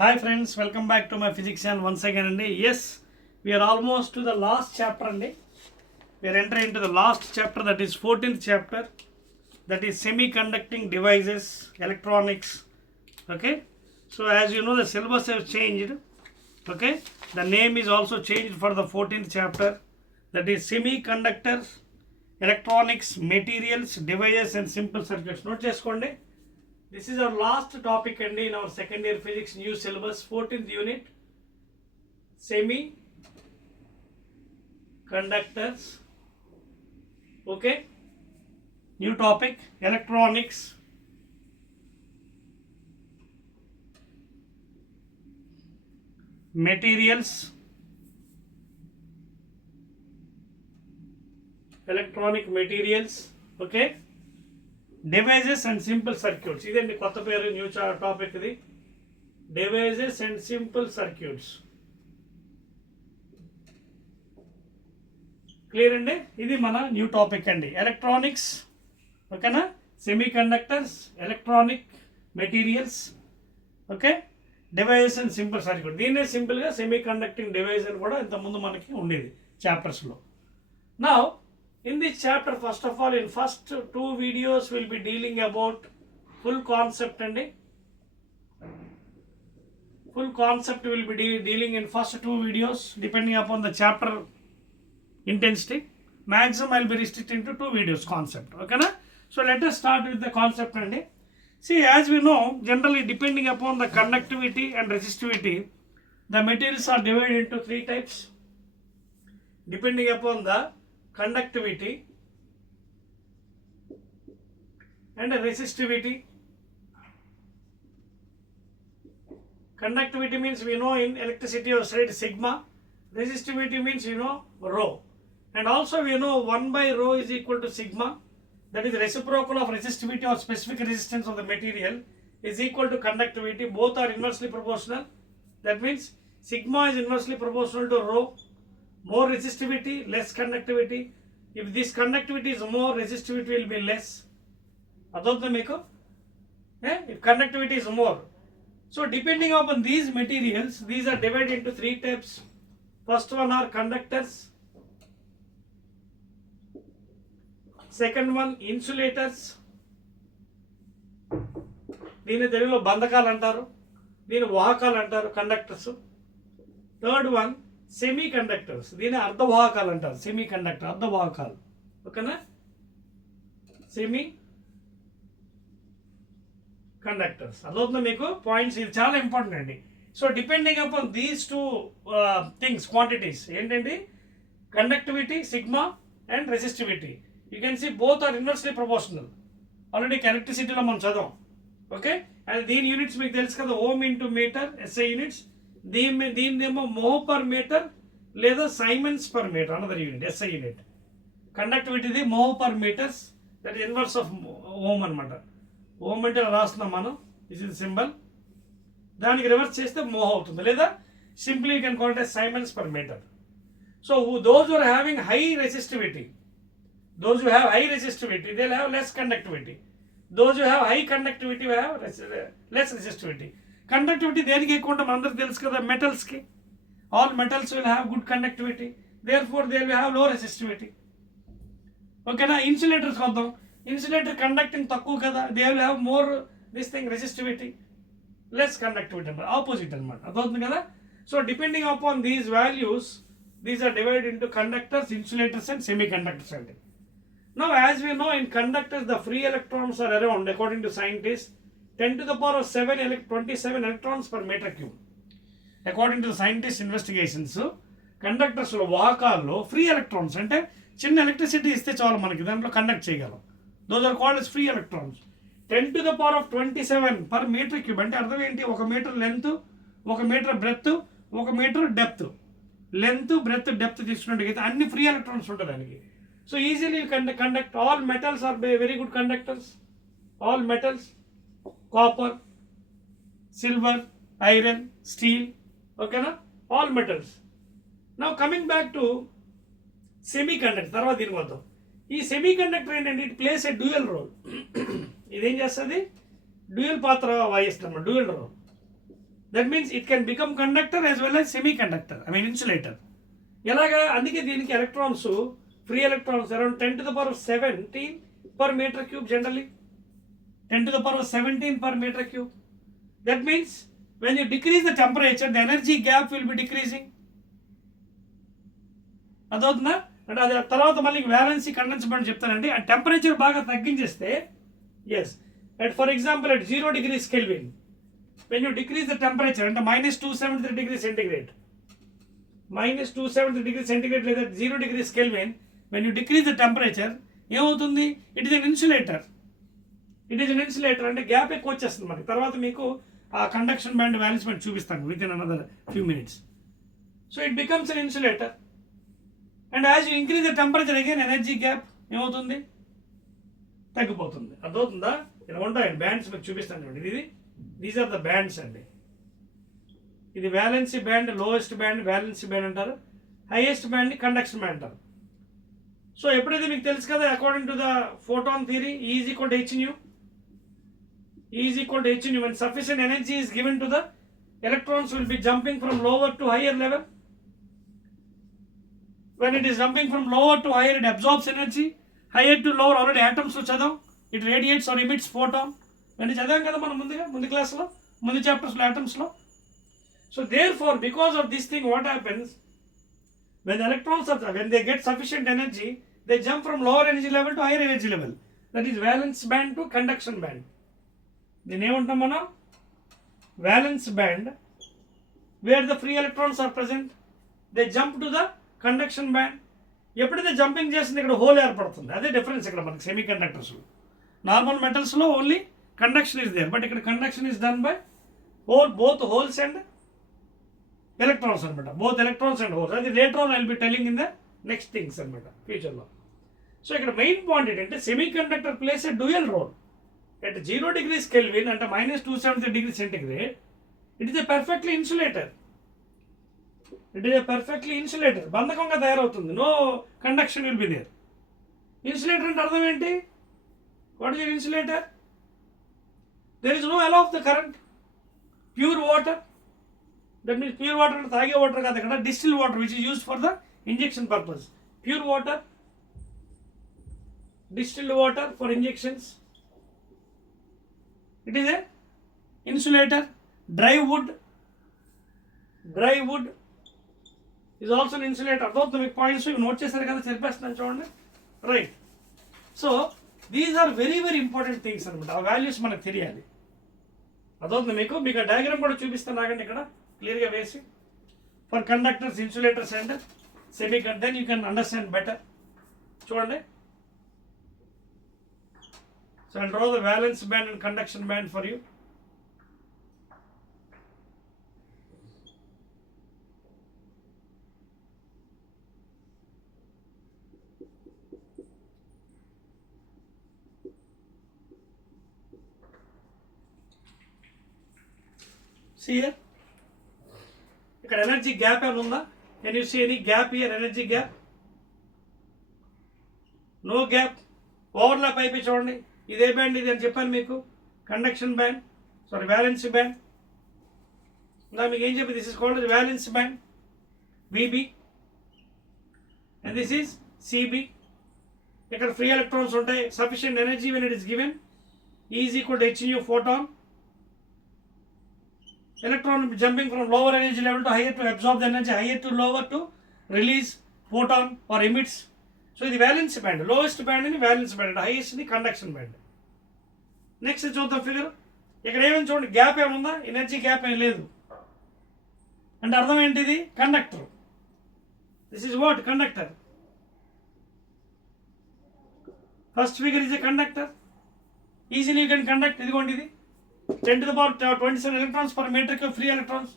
Hi friends, welcome back to my physics channel once again. And yes, we are almost to the last chapter. And we are entering into the last chapter, that is 14th chapter, that is semiconducting devices, electronics. Okay, so as you know, the syllabus has changed. Okay, the name is also changed for the 14th chapter, that is semiconductors, electronics, materials, devices and simple circuits. Note cheskondi. This is our last topic and in our second year physics new syllabus 14th unit semiconductors. Okay, new topic electronics, materials, electronic materials. Okay, devices and simple circuits. ఇదండి కొత్త పేరు new topic ఇది, devices and simple circuits. Clear అండి, ఇది మన new topic అండి. ఎలక్ట్రానిక్స్, ఓకేనా, semi conductors, electronic materials, okay, devices and simple circuit. దీన్నే సింపుల్గా సెమీ కండక్టింగ్ డివైస్ అని కూడా ఇంతకుముందు మనకి ఉండేది చాప్టర్స్లో. Now in this chapter, first of all, in first two videos we'll be dealing about full concept and full concept will be dealing in first two videos depending upon the chapter intensity. Maximum I'll be restricting to two videos concept. Okay na? So let us start with the concept and see, as we know, generally depending upon the conductivity and resistivity, the materials are divided into three types depending upon the conductivity and resistivity. Conductivity means we know in electricity or said sigma. Resistivity means you know rho, and also we know 1 by rho is equal to sigma, that is reciprocal of resistivity or specific resistance of the material is equal to conductivity. Both are inversely proportional. That means sigma is inversely proportional to rho. More resistivity, less conductivity. If this conductivity is more, resistivity will be less. Adotha meeku, if conductivity is more. So depending upon these materials, these are divided into three types. First one are conductors. Second one insulators. దీని తెలుగులో బంధకాలు అంటారు, దీని వాహకాలు అంటారు conductors. Third one semi conductors, దీని అర్ధవాహకాలు అంటారు. సెమీ కండక్టర్ అర్ధవాహకాలు, ఓకేనా, సెమీ కండక్టర్స్. అదవుతుంది మీకు పాయింట్స్, ఇది చాలా ఇంపార్టెంట్ అండి. So depending upon these two things, quantities ఏంటండి, conductivity sigma and resistivity. You can see both are inversely proportional. Already ఎలక్ట్రిసిటీలో మనం చదవం. ఓకే, అండ్ దీని యూనిట్స్ మీకు తెలుసు కదా, ohm into meter SI units. దీనిదేమో మో పర్ మీటర్ లేదా siemens per meter another unit, SI unit. కండక్టివిటీది mho per meters, that inverse of ohm అనమాట. ఓమ్ అంటే రాస్తున్నాం మనం, దిస్ ఇస్ సింబల్. దానికి రివర్స్ చేస్తే మో అవుతుంది, లేదా simply you can call it siemens per meter. So those are having high resistivity, those who have high resistivity they'll have less conductivity. Those who have high conductivity will have less resistivity. Conductivity దేనికి ఎక్కువ ఉంటుంది అందరికి తెలుసు కదా, మెటల్స్కి. All metals will have good conductivity, therefore they will have low resistivity. ఓకేనా. ఇన్సులేటర్స్కి వద్దాం. ఇన్సులేటర్ కండక్టింగ్ తక్కువ కదా, they will have more this thing resistivity, less conductivity అనమాట, ఆపోజిట్ అనమాట. అర్థమవుతుంది కదా. So depending upon these values, these are divided into conductors, insulators and semiconductors అండి. Now as we know, in conductors the free electrons are around, according to scientists, 10 to the power of 27 electrons per meter cube. According to the scientists investigations, conductors వాహకాల్లో free electrons అంటే చిన్న electricity ఇస్తే చాలు మనకి, దాంట్లో conduct చేయగలం. Those are called as free electrons. 10 to the power of 27 per meter cube అంటే అర్థం ఏంటి, 1 meter length, 1 meter breadth, 1 meter depth. Length breadth depth తీసుకున్నట్టుగా అన్ని ఫ్రీ ఎలక్ట్రాన్స్ ఉంటుంది దానికి. So easily you can conduct. All metals are very good conductors. All metals, copper, silver, iron, steel, okay na, all metals. Now coming back to semiconductor, తర్వాత దీని వద్దాం. ఈ semiconductor ఏంటంటే it plays a dual role. ఇదేం చేస్తుంది, dual పాత్ర వహిస్తుంది, dual role. That means it can become conductor as well as semiconductor, I mean insulator. ఎలాగా? అందుకే దీనికి electrons, free electrons around 10⁻17 per meter cube generally. 10⁻17 per meter cube. That means when you decrease the temperature, the energy gap will be decreasing. అదవుతుందా? అంటే అది తర్వాత మళ్ళీ వ్యాలెన్సీ కండెన్స్మెంట్ చెప్తానండి. ఆ టెంపరేచర్ బాగా తగ్గించేస్తే, yes, at for example at 0 degrees Kelvin, when you decrease the temperature అంటే -273 degrees centigrade, -273 degrees centigrade లేదా 0 degrees Kelvin, when you decrease the temperature ఏమవుతుంది? It is an insulator. It is an insulator అంటే గ్యాప్ ఎక్కువ వచ్చేస్తుంది మనకి. తర్వాత మీకు ఆ కండక్షన్ బ్యాండ్ వ్యాలెన్స్ బ్యాండ్ చూపిస్తాను with in another few minutes. So it becomes an insulator. And as you increase the temperature again energy gap ఏమవుతుంది? తగ్గిపోతుంది. అర్థమవుతుందా? ఇలా ఉంటాయండి బ్యాండ్స్, మీకు చూపిస్తాను చూడండి. ఇది దీస్ ఆర్ ద బ్యాండ్స్ అండి. ఇది valency band, lowest band valency band అంటారు, హైయెస్ట్ బ్యాండ్ని కండక్షన్ బ్యాండ్ అంటారు. సో ఎప్పుడైతే మీకు తెలుసు కదా, according to the photon theory, E is equal to h nu. E is equal to h nu. When sufficient energy is given to the electrons will be jumping from lower to higher level. When it is jumping from lower to higher, it absorbs energy. Higher to lower already atoms లో చదవం, it radiates or emits photon. when చదివాం కదా మనం ముందు క్లాస్లో, ముందు చాప్టర్స్లో ఆటమ్స్లో. So therefore, because of this thing, what happens? When electrons are, when they get sufficient energy, they jump from lower energy level to higher energy level. That is valence band to conduction band. దీన్ని ఏమంటాం మనం? Valence band, where the free electrons are present, they jump to the conduction band. ఎప్పుడైతే jumping చేస్తుంది ఇక్కడ hole ఏర్పడుతుంది. అదే difference ఇక్కడ మనకి సెమీ కండక్టర్స్లో. నార్మల్ మెటల్స్లో only conduction is there, but ఇక్కడ conduction is done by both holes and electrons అనమాట. both electrons and holes. అది later on I will be telling in the next things అనమాట ఫ్యూచర్లో. సో ఇక్కడ మెయిన్ పాయింట్ ఏంటంటే semiconductor plays a dual role. At 0 degrees Kelvin అంటే -273 degrees centigrade, it is a perfectly insulator. It is a perfectly insulator. బంధకంగా తయారవుతుంది. No conduction will be there. Insulator అంటే అర్థం ఏంటి? What is insulator? There is no allow of the current. Pure water, that means pure water అంటే తాగే water కాదు, ఇక్కడ distil water which is used for the injection purpose. Pure water, distilled water for injections. It is a insulator. Dry wood is also an insulator. అర్థమవుతుంది మీకు points note చేశారు కదా, చెప్పేస్తున్నాను చూడండి. Right. So these are very very important things అనమాట. ఆ వాల్యూస్ మనకు తెలియాలి. అదవుతుంది మీకు ఆ డయాగ్రామ్ కూడా చూపిస్తాను ఆగండి ఇక్కడ క్లియర్గా వేసి. For conductors, insulators and semiconductor, then you can understand better. చూడండి. So I'll draw the valence band and conduction band for you. See here? ఇక్కడ ఎనర్జీ గ్యాప్ ఏమైనా ఉందా? Can you see any gap here? Energy gap? No gap. Overlap అయిపోయి చూడండి. ఇదే band ఇది అని చెప్పాను మీకు. Conduction band, sorry valency band. ఇంకా మీకు ఏం చెప్పి, this is called valency band VB and this is CB. ఇక్కడ ఫ్రీ ఎలక్ట్రాన్స్ ఉంటాయి. Sufficient energy when it is given, is equal to H nu photon. Electron jumping from lower energy level to higher to absorb the energy, higher to lower to release photon or emits. So ఇది violence band. Lowest బ్యాండ్ని valence band, హైయెస్ట్ని conduction band. Next చూద్దాం figure. ఇక్కడ ఏమైనా చూడండి, గ్యాప్ ఏముందా? Energy gap ఏం లేదు. అంటే అర్థం ఏంటిది? Conductor. This is what? Conductor. First figure is a conductor. Easily you can conduct. ఇదిగోండి ఇది 10⁻27 electrons per meter cube free electrons.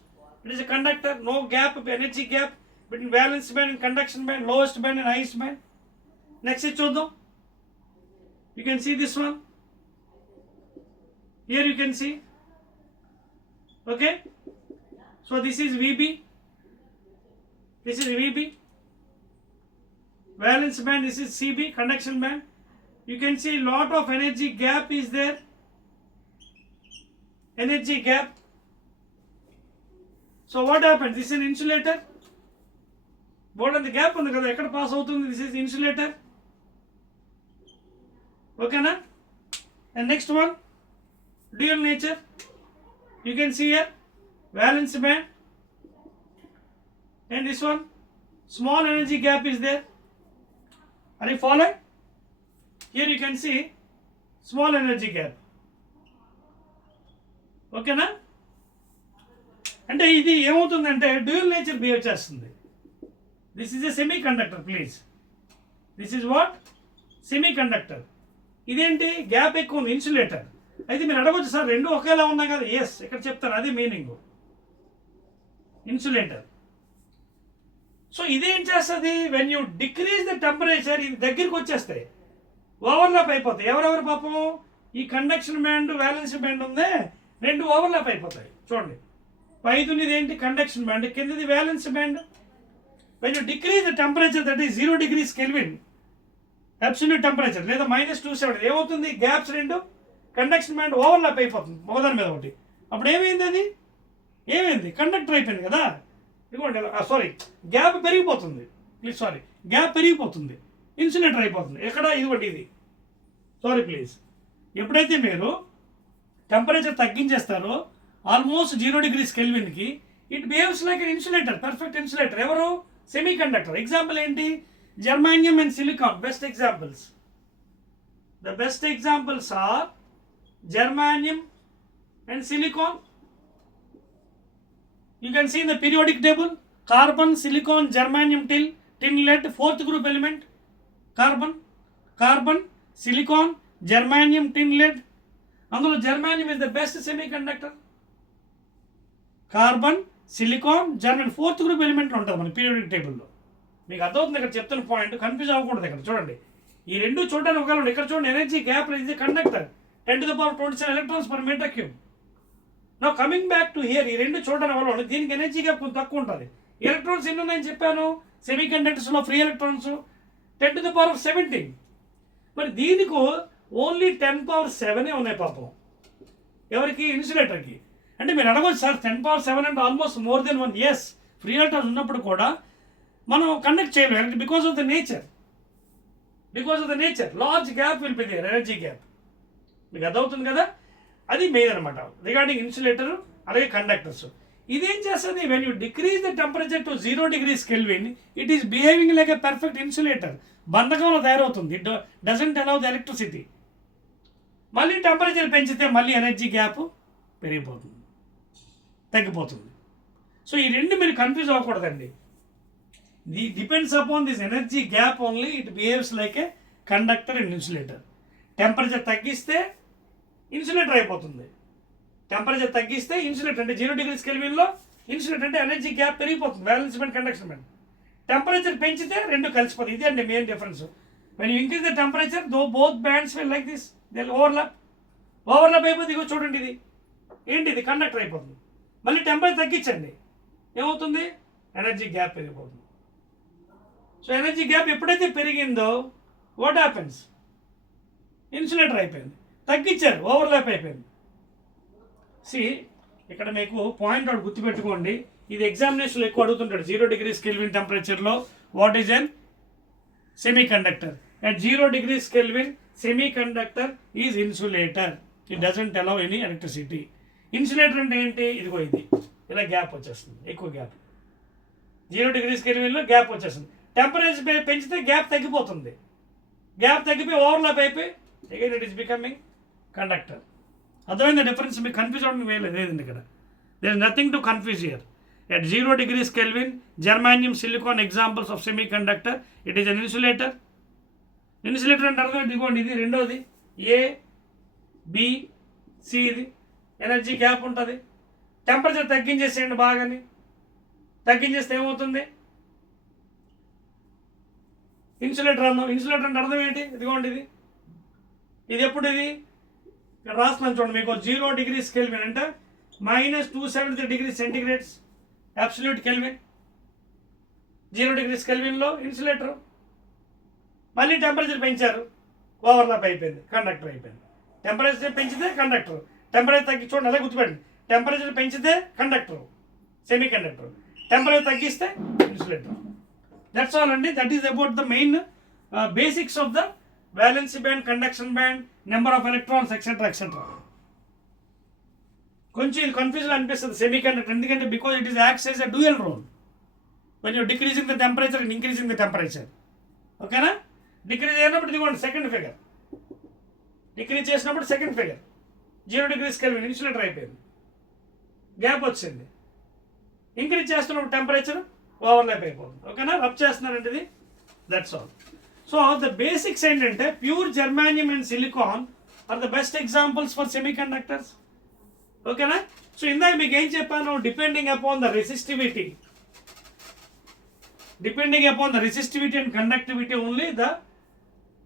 It is a conductor. No gap, energy gap between valence band and conduction band, lowest band and highest band. Next is చూద్దాం. You can see this one. Here you can see. Okay. So this is VB. This is VB. Valence band. This is CB. Conduction band. You can see lot of energy gap is there. Energy gap. So what happens, this is insulator, బోర్డ్ అంత gap ఉంది కదా, ఎక్కడ pass అవుతుంది, దిస్ ఇస్ ఇన్సులేటర్. ఓకేనా? And next one dual nature, you can see here valence band, and this one small energy gap is there. Are you following? Here you can see small energy gap. ఓకేనా? అంటే ఇది ఏమవుతుందంటే డ్యూయల్ నేచర్ బిహేవ్ చేస్తుంది. This is a semi conductor please, this is what semi conductor. ఇదేంటి గ్యాప్ ఎక్కువ ఉంది, ఇన్సులేటర్. అయితే మీరు అడగవచ్చు సార్ రెండు ఒకేలా ఉన్నాయి కదా, ఎస్ ఇక్కడ చెప్తాను, అది మీనింగ్ ఇన్సులేటర్. సో ఇదేం చేస్తుంది, when you decrease the temperature ఇది దగ్గరికి వచ్చేస్తాయి, ఓవర్లాప్ అయిపోతాయి. ఎవరెవరు పాపం ఈ కండక్షన్ బ్యాండ్ వ్యాలెన్స్ బ్యాండ్ ఉందే రెండు ఓవర్లాప్ అయిపోతాయి. చూడండి పైదునిది ఏంటి కండక్షన్ బ్యాండ్, కిందది valence band. When you decrease the temperature that is 0 degrees Kelvin absolute temperature లేదా -270 ఏమవుతుంది, గ్యాప్స్ రెండు కండక్షన్ బ్యాండ్ ఓవర్లాప్ అయిపోతుంది ఒకదాని మీద ఒకటి. అప్పుడు ఏమైంది, అది ఏమైంది కండక్టర్ అయిపోయింది కదా. ఇదిగోండి సారీ గ్యాప్ పెరిగిపోతుంది, ప్లీజ్ సారీ గ్యాప్ పెరిగిపోతుంది, ఇన్సులేటర్ అయిపోతుంది. ఎక్కడ, ఇదిగోండి ఇది, సారీ ప్లీజ్. ఎప్పుడైతే మీరు టెంపరేచర్ తగ్గించేస్తారో ఆల్మోస్ట్ 0 degrees కెల్విన్కి, it behaves like an insulator, perfect insulator. ఎవరు, సెమీ కండక్టర్. ఎగ్జాంపుల్ ఏంటి, germanium and silicon best examples. The best examples are germanium and silicon. You can see in the periodic table carbon, silicon, germanium, tin lead, fourth group element carbon, silicon, germanium, tin lead. అందులో germanium is the best semiconductor. Carbon, silicon, German fourth group element ఉంటుంది మన పీరియాడిక్ టేబుల్లో. మీకు అర్థమవుతుంది ఇక్కడ చెప్తున్న point, confuse అవ్వకూడదు. ఇక్కడ చూడండి ఈ రెండు చూడడానికి ఒకవేళ ఇక్కడ చూడండి ఎనర్జీ గ్యాప్ ఇది కండక్టర్ 10⁻27 electrons per meter cube. నా కమింగ్ బ్యాక్ టు హియర్, ఈ రెండు చూడడం వల్ల దీనికి ఎనర్జీ గ్యాప్ కొంచెం తక్కువ ఉంటుంది. ఎలక్ట్రాన్స్ ఎన్ని ఉన్నాయని చెప్పాను, సెమీ కండక్టర్స్లో ఫ్రీ ఎలక్ట్రాన్స్ 10⁻17. మరి దీనికి ఓన్లీ 10⁻7 ఉన్నాయి పాపం. ఎవరికి, ఇన్సులేటర్కి. అంటే మీరు అడగవచ్చు సార్ 10⁻7 అంటే almost more than 1. Yes, free electrons ఉన్నప్పుడు కూడా మనం కండక్ట్ చేయలేము because of the nature, large gap will be there, energy gap. మీకు అర్థమవుతుంది కదా, అది మెయిన్ అనమాట రిగార్డింగ్ ఇన్సులేటర్ అలాగే కండక్టర్స్. ఇదేం చేస్తుంది, when you decrease the temperature to 0 degrees Kelvin it is behaving like a perfect insulator. బంధకంలో తయారవుతుంది, it doesn't allow the electricity. మళ్ళీ టెంపరేచర్ పెంచితే మళ్ళీ ఎనర్జీ గ్యాప్ పెరిగిపోతుంది, తగ్గిపోతుంది. సో ఈ రెండు మీరు కన్ఫ్యూజ్ అవ్వకూడదండి. The depends upon this energy gap only, it behaves like a conductor and insulator. Temperature తగ్గిస్తే ఇన్సులేటర్ అయిపోతుంది, టెంపరేచర్ తగ్గిస్తే ఇన్సులేటర్ అంటే 0 degrees కెల్విన్లో ఇన్సులేటర్ అంటే ఎనర్జీ గ్యాప్ పెరిగిపోతుంది, valence band, conduction band. Temperature పెంచితే రెండు కలిసిపోతుంది. ఇది అండి main difference. When you increase the temperature both bands will like this, they overlap అయిపోతుంది. ఇగో చూడండి ఇది ఏంటి, ఇది కండక్టర్ అయిపోతుంది. మళ్ళీ టెంపరేచర్ తగ్గించండి, ఏమవుతుంది, ఎనర్జీ గ్యాప్ పెరిగిపోతుంది. సో ఎనర్జీ గ్యాప్ ఎప్పుడైతే పెరిగిందో వాట్ హ్యాపెన్స్, ఇన్సులేటర్ అయిపోయింది. తగ్గించారు, ఓవర్లాప్ అయిపోయింది. సి ఇక్కడ మీకు పాయింట్ ఒకటి గుర్తుపెట్టుకోండి, ఇది ఎగ్జామినేషన్లో ఎక్కువ అడుగుతుంటాడు. 0 degrees కెల్విన్ టెంపరేచర్లో what is an semiconductor. At 0 degrees Kelvin semiconductor is insulator, it doesn't allow any electricity. Insulator అంటే ఏంటి, ఇదిగో ఇది ఇలా గ్యాప్ వచ్చేస్తుంది, ఎక్కువ గ్యాప్. 0 degrees కెల్విన్లో గ్యాప్ వచ్చేస్తుంది. టెంపరేచర్ పెంచితే గ్యాప్ తగ్గిపోతుంది, గ్యాప్ తగ్గిపోయి ఓవర్లాప్ అయిపోయి again it is becoming conductor. అర్థమైంది డిఫరెన్స్, మీకు కన్ఫ్యూజ్ అవ్వడం లేదండి ఇక్కడ. There is nothing to confuse here. At 0 degrees Kelvin germanium, silicon examples of semiconductor, it is an insulator. Insulator అంటే అర్థం ఇదిగోండి, ఇది రెండోది ఏ బి సి, ఇది ఎనర్జీ గ్యాప్ ఉంటుంది. టెంపరేచర్ తగ్గించేసేయండి బాగాని, తగ్గించేస్తే ఏమవుతుంది, ఇన్సులేటర్ అన్నాం. ఇన్సులేటర్ అంటే అర్థం ఏంటి, ఇదిగోండి ఇది ఎప్పుడు ఇది ఇక్కడ రాస్తున్నాను చూడండి మీకు. 0 degrees కెల్విన్ అంటే -273 degrees centigrade absolute Kelvin. 0 degrees కెల్విన్లో ఇన్సులేటర్. మళ్ళీ టెంపరేచర్ పెంచారు, ఓవర్లాప్ అయిపోయింది, కండక్టర్ అయిపోయింది. టెంపరేచర్ పెంచితే కండక్టర్, టెంపరేచర్ తగ్గి చూడండి అలా గుర్తుపెట్టండి. టెంపరేచర్ పెంచితే కండక్టర్, సెమీ కండక్టర్. టెంపరేచర్ తగ్గిస్తే ఇన్సులేటర్. దట్స్ ఆల్ అండి. That is about the main basics of the valency band, conduction band, number of electrons etcetera etcetera. కొంచెం ఇది కన్ఫ్యూజన్ అనిపిస్తుంది సెమీ కండక్టర్, ఎందుకంటే because it is acts as a dual role. when you're decreasing the temperature and increasing the temperature. ఓకేనా? Decrease అయినప్పుడు ఇదిగోండి second figure, decrease చేసినప్పుడు second figure 0 degrees Kelvin insulator అయిపోయింది, gap వచ్చింది. ఇంక్రీజ్ చేస్తున్నప్పుడు temperature overlap అయిపోతుంది. ఓకేనా? రబ్ చేస్తున్నారంటే ఇది. That's all. So the basics ఏంటంటే pure germanium and silicon are the best examples for semiconductors. ఓకేనా? సో ఇందాక మీకు ఏం చెప్పాను, depending upon the resistivity, depending upon the resistivity and conductivity only the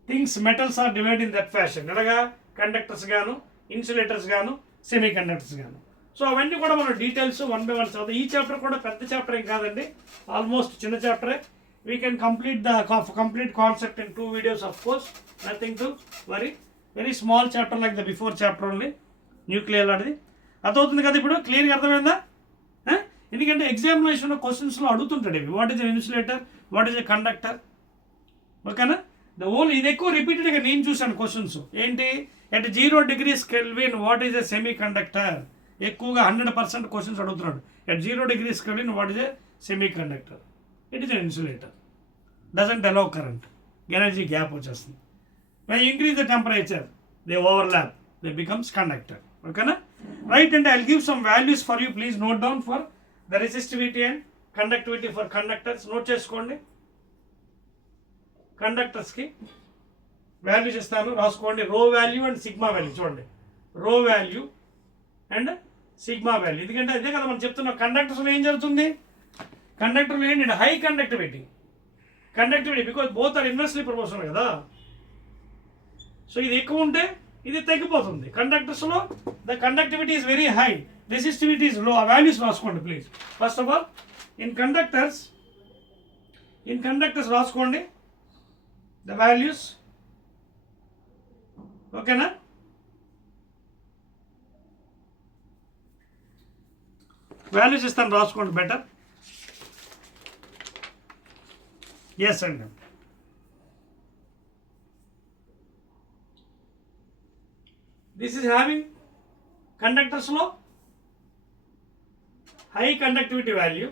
things, metals are divided in that fashion. ఎలాగా? కండక్టర్స్ గాను, ఇన్సులేటర్స్ గాను, semi conductors గాను. సో అవన్నీ కూడా మనం డీటెయిల్స్ 1 by 1 చదువు. ఈ చాప్టర్ కూడా పెద్ద చాప్టర్ ఏం కాదండి, ఆల్మోస్ట్ చిన్న చాప్టరే. We can complete the complete concept in 2 videos of course, nothing to worry. Very small chapter like the before chapter only, nuclear లాంటిది. అర్థమవుతుంది కదా ఇప్పుడు? క్లియర్గా అర్థమైందా? ఎందుకంటే ఎగ్జామినేషన్లో క్వశ్చన్స్లో అడుగుతుంటాడు ఇవి. What is a insulator, what is a conductor. ఓకేనా? ద ఓన్లీ ఇది ఎక్కువ రిపీటెడ్గా నేను చూశాను క్వశ్చన్స్. ఏంటి? at 0 degrees Kelvin what is a semi conductor. ఎక్కువగా 100% క్వశ్చన్స్ అడుగుతున్నాడు. at 0 degrees Kelvin what is a semi conductor. It is a insulator, doesn't allow current, energy gap వచ్చేస్తుంది. when you increase the temperature they overlap, they becomes conductor. ఓకేనా? Right. And I will give some values for you, please note down for the resistivity and conductivity for conductors. Note చేసుకోండి. కండక్టర్స్కి వాల్యూస్ ఇస్తాను, రాసుకోండి. రో value and sigma value. చూడండి, రో value and sigma value. ఎందుకంటే అదే కదా మనం చెప్తున్నాం, కండక్టర్స్లో ఏం జరుగుతుంది, కండక్టర్లో ఏంటంటే high conductivity because both are inversely proportional కదా. సో ఇది ఎక్కువ ఉంటే ఇది తగ్గిపోతుంది. కండక్టర్స్లో the conductivity is very high, resistivity is low. ఆ వాల్యూస్ రాసుకోండి please. First of all in conductors రాసుకోండి ద వాల్యూస్. ఓకేనా? వాల్యూస్ ఇస్తాను, రాసుకోండి బెటర్. ఎస్ అండి. దిస్ ఈజ్ హ్యావింగ్ కండక్టర్స్లో high conductivity value.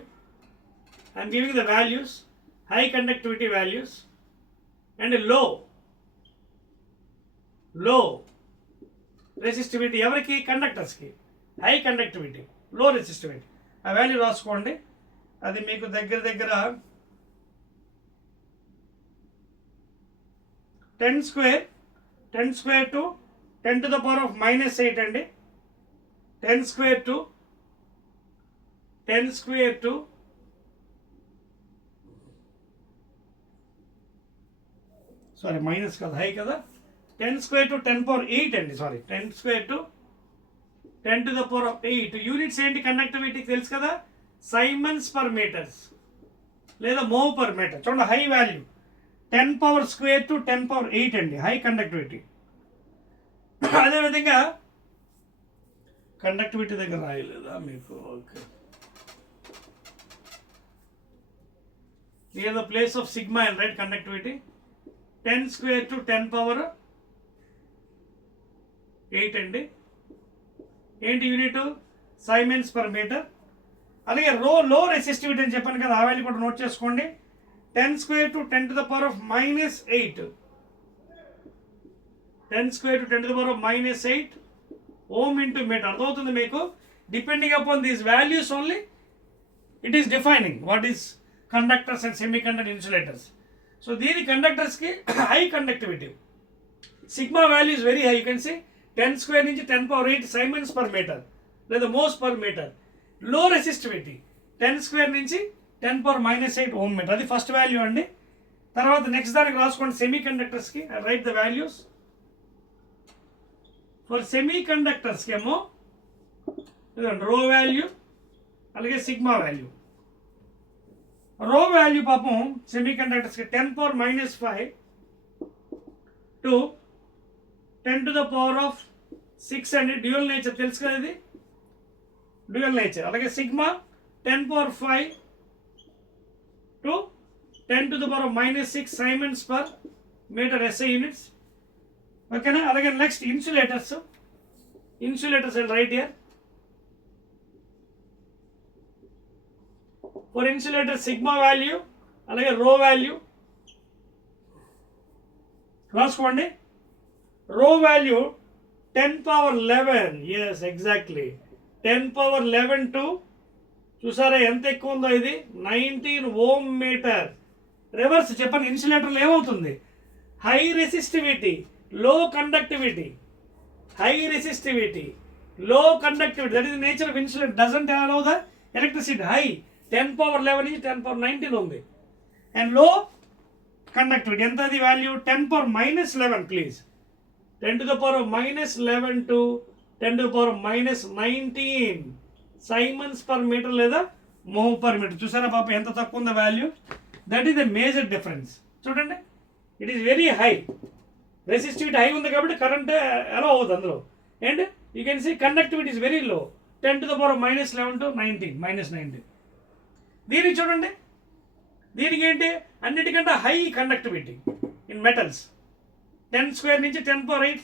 I am giving the values, high conductivity values and low resistivity. ఎవరికి? కండక్టర్స్కి. హై కండక్టివిటీ, లో రెసిస్టివిటీ. ఆ వాల్యూ రాసుకోండి. అది మీకు దగ్గర 10 square to 10 to the power of -8 అండి. 10 square to సారీ మైనస్ కదా, హై కదా. 10 square to 10 power 8 అండి. సారీ 10 square to 10 to the power of 8. యూనిట్స్ ఏంటి కండక్టివిటీకి తెలుసు కదా, సైమన్స్ పర్ మీటర్స్ లేదా మోవ్ పర్ మీటర్. చూడండి, high value 10 power square to 10 power 8 అండి, హై కండక్టివిటీ. అదేవిధంగా కండక్టివిటీ దగ్గర రాయలేదా మీకు? Okay. Near the place of sigma and right conductivity 10 square to 10 power 8 అండి. ఏంటి యూనిట్? Siemens per metre. అలాగే లో రెసిస్టివిటీ అని చెప్పాను కదా, ఆ వాల్యూ కూడా నోట్ చేసుకోండి. 10 square to 10 to the power of -8. 10 square to 10 to the power of -8 ohm into meter. అర్థమవుతుంది మీకు? Depending upon these values only it is defining what is conductors and semiconductor insulators. So దీని కండక్టర్స్కి high conductivity, sigma value is very high. You can see 10 square నుంచి 10 power 8 Siemens per metre లేదా mhos per metre. Low resistivity 10 square నుంచి 10 power -8 ohm metre. అది first value అండి. తర్వాత next దానికి రాసుకోండి సెమీ కండక్టర్స్కి. I write the values for సెమీ కండక్టర్స్కి ఏమో రో వాల్యూ అలాగే సిగ్మా వాల్యూ. రో వాల్యూ పాపం సెమీ కండక్టర్స్కి 10 power -5 to 10 to the power of 6 అండి. డ్యూయల్ నేచర్ తెలుసు కదా, ఇది డ్యూయల్ నేచర్. అలాగే సిగ్మా 10 power 5 to 10 to the power minus 6 Siemens per meter SI units. ఓకేనా? అలాగే next insulators and right here for insulator sigma value అలాగే రో వాల్యూ రాసుకోండి. రో వాల్యూ 10 power 11, yes exactly 10 power 11 to చూసారా ఎంత ఎక్కువ ఉందో ఇది 19 ఓమ్ మీటర్. రివర్స్ చెప్పండి, ఇన్సులేటర్లో ఏమవుతుంది? హై రెసిస్టివిటీ లో కండక్టివిటీ, హై రెసిస్టివిటీ లో conductivity, that is nature of insulator, doesn't allow the electricity. High 10 power 11 నుంచి 10 power 19 ఉంది. అండ్ లో కండక్టివిటీ ఎంత అది వాల్యూ? 10 power minus 11 ప్లీజ్, 10 to the power of minus 11 to 10 to the power of minus 19 siemens per metre లేదా mho per metre. చూసారా పాప ఎంత తక్కువ ఉందో value? That is the major difference. చూడండి, it is very high resistivity, high ఉంది కాబట్టి కరెంట్ ఎలా అవుతుంది అందులో. And you can see conductivity is very low, 10 to the power of minus 11 to 19 minus 19. దీనికి చూడండి, దీనికి ఏంటి? అన్నిటికంటే high conductivity in metals, 10 square నుంచి 10 power 8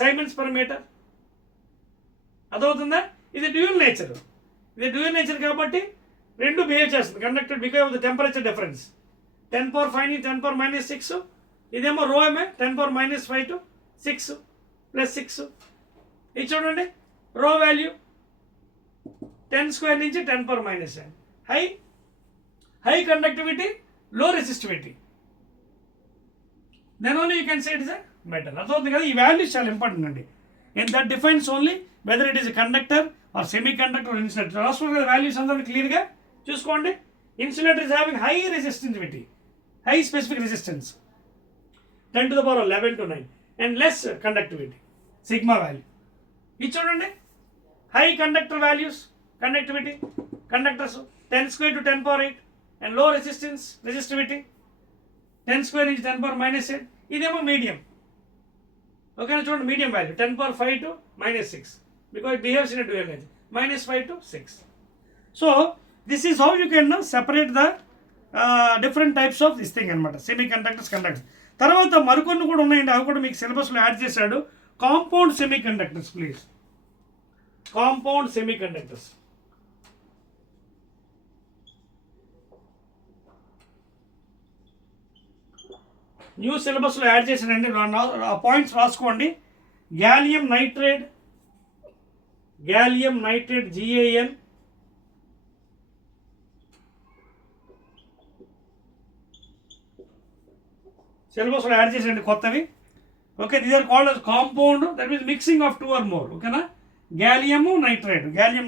సైమన్స్ పర్ మీటర్. అదవుతుందా? ఇది డ్యూయల్ నేచర్, కాబట్టి రెండు బిహేవ్ చేస్తుంది conductor because of the temperature difference. 10 power 5 నుంచి 10 power minus 6, ఇదేమో రో ఏమే 10 power minus 5 to 6 plus 6. ఇది చూడండి, రో వాల్యూ 10 square నుంచి 10 power minus 7. హై కండక్టివిటీ, లో resistivity, then only you can say it is a metal. అర్థమవుతుంది కదా? ఈ వాల్యూస్ చాలా ఇంపార్టెంట్ అండి. And that defines only whether it is a conductor or semiconductor or insulator. రాసుకోండి కదా వాల్యూస్ అందరూ క్లియర్గా చూసుకోండి. Insulator is having high resistivity, high specific resistance 10 to the power 11 to 9 and less conductivity sigma value. ఇది చూడండి, high conductor values, conductivity conductors 10 square to 10 power 8 and low resistivity 10 square నుంచి 10 power minus 8. ఇదేమో మీడియం. ఓకేనా? చూడండి, medium value 10 power 5 to minus 6 because it behaves in a dual nature, minus 5 to 6. So this is how you can separate the different types of this thing అనమాట, semi conductors, conductors. తర్వాత మరికొన్ని కూడా ఉన్నాయండి, అవి కూడా మీకు సిలబస్లో యాడ్ చేశాడు. Compound semiconductors please, compound semiconductors. New సిలబస్లో యాడ్ చేశానండి, ఆ పాయింట్స్ రాసుకోండి. గ్యాలియం నైట్రేట్ GaN, సిలబస్లో యాడ్ చేసండి కొత్తవి. Okay, these are called as compound, that means mixing of 2 or more. ఓకేనా? Gallium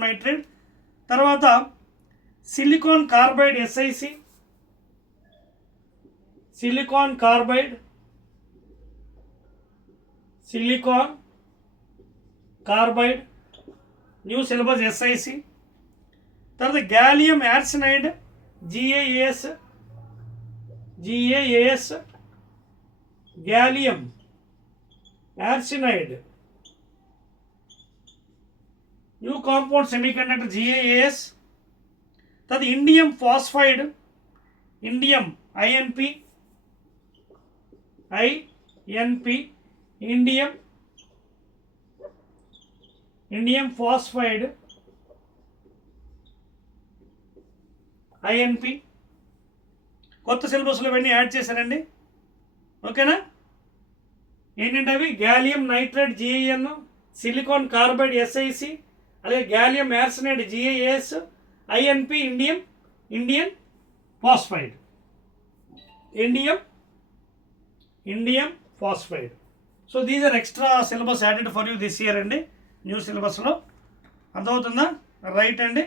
nitrate. తర్వాత silicon carbide SiC, silicon carbide new syllabus SiC. తర్వాత gallium arsenide GaAs, gallium arsenide new compound semiconductor GaAs. తర్వాత indium phosphide, INP, indium phosphide INP. కొత్త సిలబస్లో ఇవన్నీ యాడ్ చేశారండి. ఓకేనా? ఏంటంటే అవి gallium nitrate GaN, silicon carbide SiC, అలాగే gallium arsenide GaAs, INP, indium phosphide, indium phosphide. So these are extra syllabus added for you this year అండి, న్యూ సిలబస్లో. అర్థమవుతుందా? రైట్ అండి.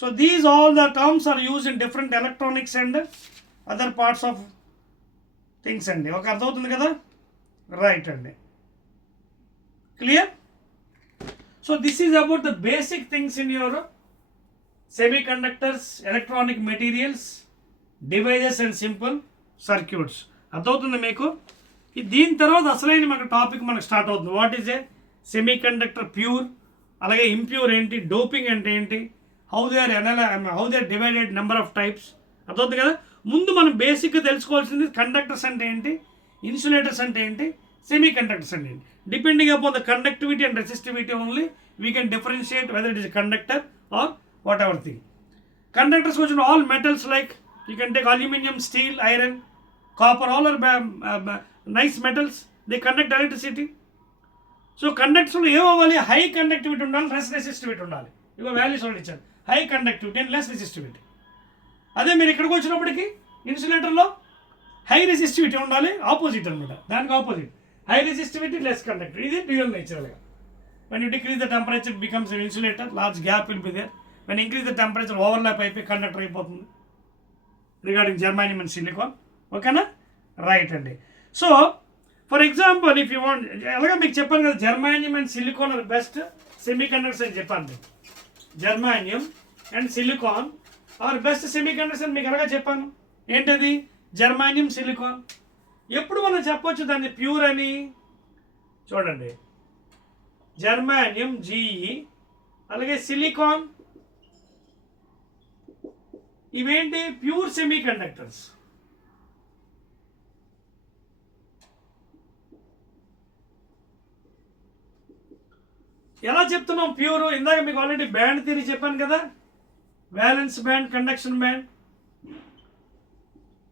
So these all the terms are use in different electronics and other parts of things అండి. Okay, అర్థమవుతుంది కదా? Right అండి, clear. So this is about the basic things in your semiconductors, electronic materials, devices and simple circuits. అర్థమవుతుంది మీకు? దీని తర్వాత అసలైన మనకు టాపిక్ మనకు స్టార్ట్ అవుతుంది. What is a semiconductor pure, అలాగే ఇంప్యూర్ ఏంటి, డోపింగ్ అంటే ఏంటి, how they are divided number of types. అర్థవుతుంది కదా. ముందు మనం బేసిక్గా తెలుసుకోవాల్సింది కండక్టర్స్ అంటే ఏంటి, ఇన్సులేటర్స్ అంటే ఏంటి, సెమీ కండక్టర్స్ అంటే ఏంటి. Depending upon the conductivity and resistivity only we can differentiate whether it is conductor or whatever thing. Conductors which are all metals, like you can take aluminum, steel, iron, copper, all are nice metals. They conduct electricity. So conductors ఏం అవ్వాలి, high conductivity ఉండాలి, less resistivity ఉండాలి. ఇక వాల్యూస్ వాళ్ళు ఇచ్చారు, high conductivity and less resistivity. అదే మీరు ఇక్కడికి వచ్చినప్పటికీ ఇన్సులేటర్లో హై రెసిస్టివిటీ ఉండాలి, ఆపోజిట్ అనమాట, దానికి opposite high resistivity less conductivity. ఇది డ్యూయల్ నేచురల్గా. when you decrease the temperature it becomes an insulator, large gap will be there. when you increase the temperature overlap అయిపోయి కండక్టర్ అయిపోతుంది. Regarding germanium and silicon. ఓకేనా, right అండి. So for example if you want, అలాగే మీకు చెప్పాను కదా germanium and silicon are best semiconductors అని చెప్పాను. Germanium and silicon are best semiconductors అని మీకు అలాగే చెప్పాను. ఏంటది, జర్మానియం సిలికాన్. ఎప్పుడు మనం చెప్పొచ్చు దాన్ని ప్యూర్ అని, చూడండి జర్మానియం జీఈ, అలాగే సిలికాన్, ఇవేంటి ప్యూర్ సెమీ కండక్టర్స్. ఎలా చెప్తున్నాం ప్యూర్, ఇందాక మీకు ఆల్రెడీ బ్యాండ్ థియరీ చెప్పాను కదా, valence band, conduction band.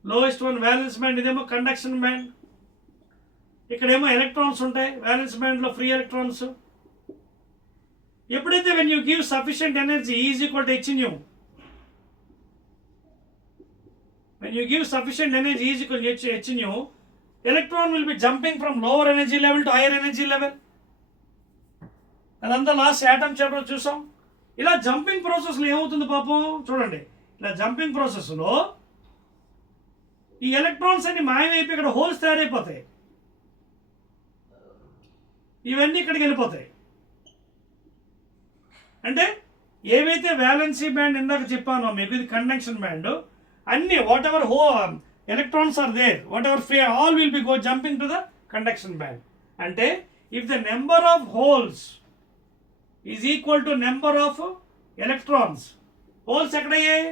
Lowest one valence band, ఇదేమో కండక్షన్ బ్యాండ్. ఇక్కడేమో ఎలక్ట్రాన్స్ ఉంటాయి వ్యాలెన్స్ బ్యాండ్లో, ఫ్రీ ఎలక్ట్రాన్స్. ఎప్పుడైతే when you give sufficient energy is equal to H nu, when you give sufficient energy is equal to h nu, electron will be jumping from lower energy level to higher energy level. అదంతా last atom chapter చూసాం. ఇలా జంపింగ్ ప్రాసెస్లో ఏమవుతుంది పాపం, చూడండి ఇలా జంపింగ్ ప్రాసెస్లో ఈ ఎలక్ట్రాన్స్ అన్ని మాయమైపోయి ఇక్కడ హోల్స్ తయారైపోతాయి, ఇవన్నీ ఇక్కడికి వెళ్ళిపోతాయి. అంటే ఏవైతే వ్యాలెన్సీ బ్యాండ్ ఇందాక చెప్పానో మీకు, ఇది కండక్షన్ బ్యాండ్, అన్ని whatever electrons are there, whatever free, all will be go jumping to the conduction band. అంటే if the number of holes is equal to number of electrons, holes ఎక్కడయ్యాయి,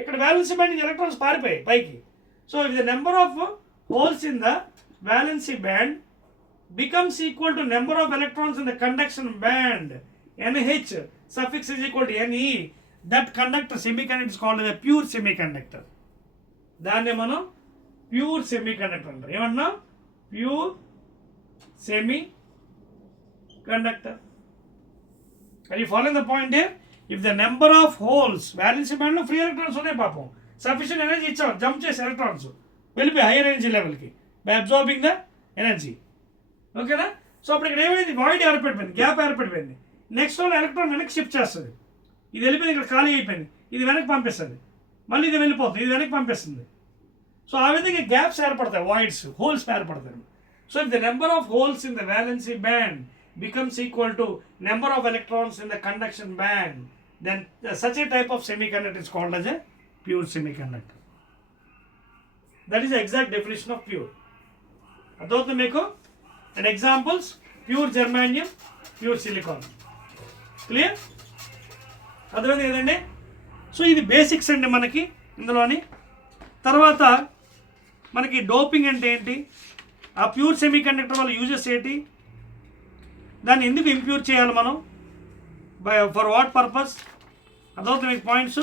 ఇక్కడ valency band electrons పారిపోయాయి పైకి. So if the number of holes in the valency band becomes equal to number of electrons in the conduction band, NH suffix is equal to Ne, that conductor semiconductor is called as a pure semiconductor. దాన్ని మనం pure semi conductor అంటారు. ఏమన్నా pure semi conductor. Are you following the point here? If the number of holes, valency బ్యాండ్లో free electrons ఉన్నాయి పాపం, sufficient energy ఇచ్చాం, jump చేసి electrons వెళ్ళిపోయి హైయర్ ఎనర్జీ లెవెల్కి బై అబ్జార్బింగ్ ద ఎనర్జీ. ఓకేనా. సో అప్పుడు ఇక్కడ ఏమైంది, వాయిడ్ ఏర్పడిపోయింది, గ్యాప్ ఏర్పడిపోయింది. నెక్స్ట్ వన్ ఎలక్ట్రాన్ వెనక్కి షిఫ్ట్ చేస్తుంది, ఇది వెళ్ళిపోయింది, ఇక్కడ ఖాళీ అయిపోయింది, ఇది వెనక్కి పంపిస్తుంది, మళ్ళీ ఇది వెళ్ళిపోతుంది, ఇది వెనక్కి పంపిస్తుంది. సో ఆ విధంగా గ్యాప్స్ ఏర్పడతాయి, వాయిడ్స్, హోల్స్ ఏర్పడతాయి. So if the number of holes in the valency band becomes equal to number of electrons in the conduction band, then such a type of semiconductor is called as a pure semiconductor. That is the exact definition of pure. అర్థమవుతుంది మీకు. And examples, pure germanium, pure silicon. Clear, అర్థమైంది కదండి. సో ఇది బేసిక్స్ అండి మనకి ఇందులోని. తర్వాత మనకి డోపింగ్ అంటే ఏంటి, ఆ ప్యూర్ సెమీ కండక్టర్ వల్ల యూజెస్ ఏంటి, దాన్ని ఎందుకు ఇంప్యూర్ చేయాలి మనం, ఫర్ వాట్ పర్పస్, అదవుతుంది మీకు పాయింట్స్.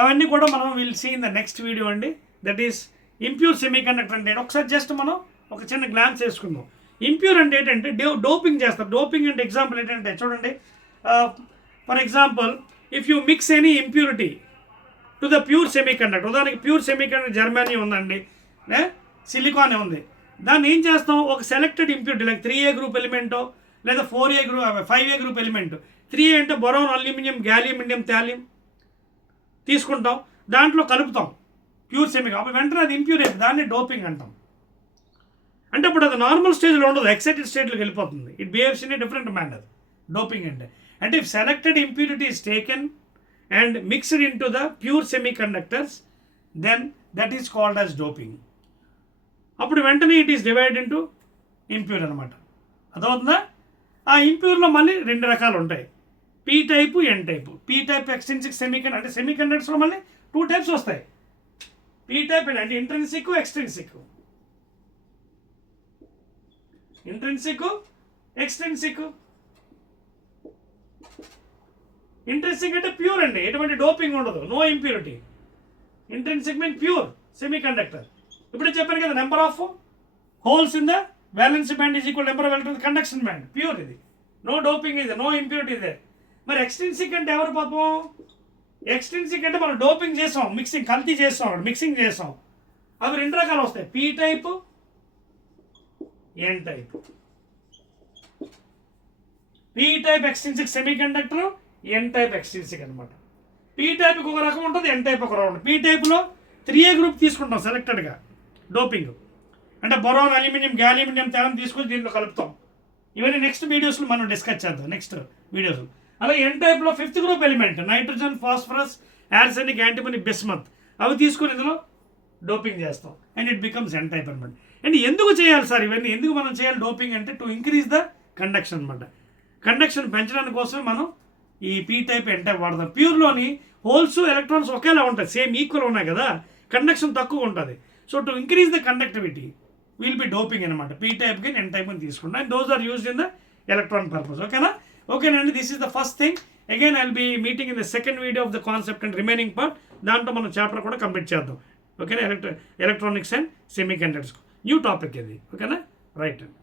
అవన్నీ కూడా మనం will see in the next video అండి. That is impure semiconductor అంటే ఒకసారి జస్ట్ మనం ఒక చిన్న గ్లాన్స్ వేసుకుందాం. ఇంప్యూర్ అంటే ఏంటంటే డోపింగ్ చేస్తారు. డోపింగ్ అంటే ఎగ్జాంపుల్ ఏంటంటే చూడండి, for example if you mix any impurity to the pure semiconductor, ఉదాహరణకి ప్యూర్ సెమీ కండక్టర్ జర్మానియం ఉందండి, సిలికాన్ ఉంది, దాన్ని ఏం చేస్తాం, ఒక selected impurity like 3A group ఎలిమెంటో లేదా 4A group 5A group element, 3A అంటే boron, aluminium, gallium, indium, thallium తీసుకుంటాం, దాంట్లో కలుపుతాం ప్యూర్ సెమీ, అప్పుడు వెంటనే అది ఇంప్యూర్ అయిపోతుంది, దాన్ని డోపింగ్ అంటాం. అంటే ఇప్పుడు అది నార్మల్ స్టేజ్లో ఉండదు, ఎక్సైటెడ్ స్టేట్లోకి వెళ్ళిపోతుంది. It behaves in a different manner. Doping అంటే if selected impurity is taken and mixed in to the pure semiconductors, then that is called as doping. అప్పుడు వెంటనే it is divide into impure అనమాట. అదవుతుందా. ఆ ఇంప్యూర్లో మళ్ళీ 2 రకాలు ఉంటాయి. P type N type. P type extrinsic semiconductor అంటే సెమీకండక్టర్స్లో మళ్ళీ 2 టైప్స్ వస్తాయి. పీ టైప్ అంటే intrinsic extrinsic. Intrinsic extrinsic. Intrinsic అంటే ప్యూర్ అండి, ఎటువంటి డోపింగ్ ఉండదు, no impurity. Intrinsic mean pure semiconductor. ఇప్పుడు చెప్పాను కదా, number of holes in the valency band is equal number of electrons conduction band. Pure ఇది, నో డోపింగ్ ఇది, నో ఇంప్యూరిటీ ఇదే. మరి ఎక్స్ట్రిన్సిక్ అంటే ఎవరు పాపం? ఎక్స్ట్రిన్సిక్ అంటే మనం డోపింగ్ చేసాం, మిక్సింగ్ కల్తీ చేస్తాం, మిక్సింగ్ చేసాం. అవి 2 రకాలు వస్తాయి, P type N type. P type extrinsic semiconductor, N type extrinsic అనమాట. పీ టైప్కి ఒక రకం ఉంటుంది, ఎన్ టైప్ ఒక రకం ఉంటుంది. పీ టైప్లో 3A గ్రూప్ తీసుకుంటాం సెలెక్టెడ్గా డోపింగ్, అంటే బొరాన్, అల్యూమినియం, గ్యాల్యూమినియం తేడం తీసుకొని దీంట్లో కలుపుతాం. ఇవన్నీ నెక్స్ట్ వీడియోస్లో మనం డిస్కస్ చేద్దాం, నెక్స్ట్ వీడియోస్. అలాగే ఎన్ టైప్లో 5th group element nitrogen, phosphorus, arsenic, antimony, bismuth అవి తీసుకొని ఇందులో డోపింగ్ చేస్తాం and it becomes N type అనమాట. అండ్ ఎందుకు చేయాలి సార్ ఇవన్నీ, ఎందుకు మనం చేయాలి డోపింగ్ అంటే టు ఇంక్రీజ్ ద కండక్షన్ అనమాట. కండక్షన్ పెంచడానికి కోసం మనం ఈ పీ టైప్ ఎన్ టైప్ వాడతాం. ప్యూర్లోని హోల్స్ ఎలక్ట్రాన్స్ ఒకేలా ఉంటాయి, సేమ్ ఈక్వల్ ఉన్నాయి కదా, కండక్షన్ తక్కువ ఉంటుంది. So to increase the conductivity will be doping అనమాట. పీ టైప్ కి ఎన్ టైప్ అని తీసుకుంటాం and those are used in the electron purpose. ఓకేనా? ఓకేనండి, this is the first thing. Again I will be meeting in the second video of the concept and remaining part. దాంట్లో మనం chapter కూడా complete చేద్దాం. ఓకేనా? Electronics and semiconductors new topic ఇది. ఓకేనా? Right అండి.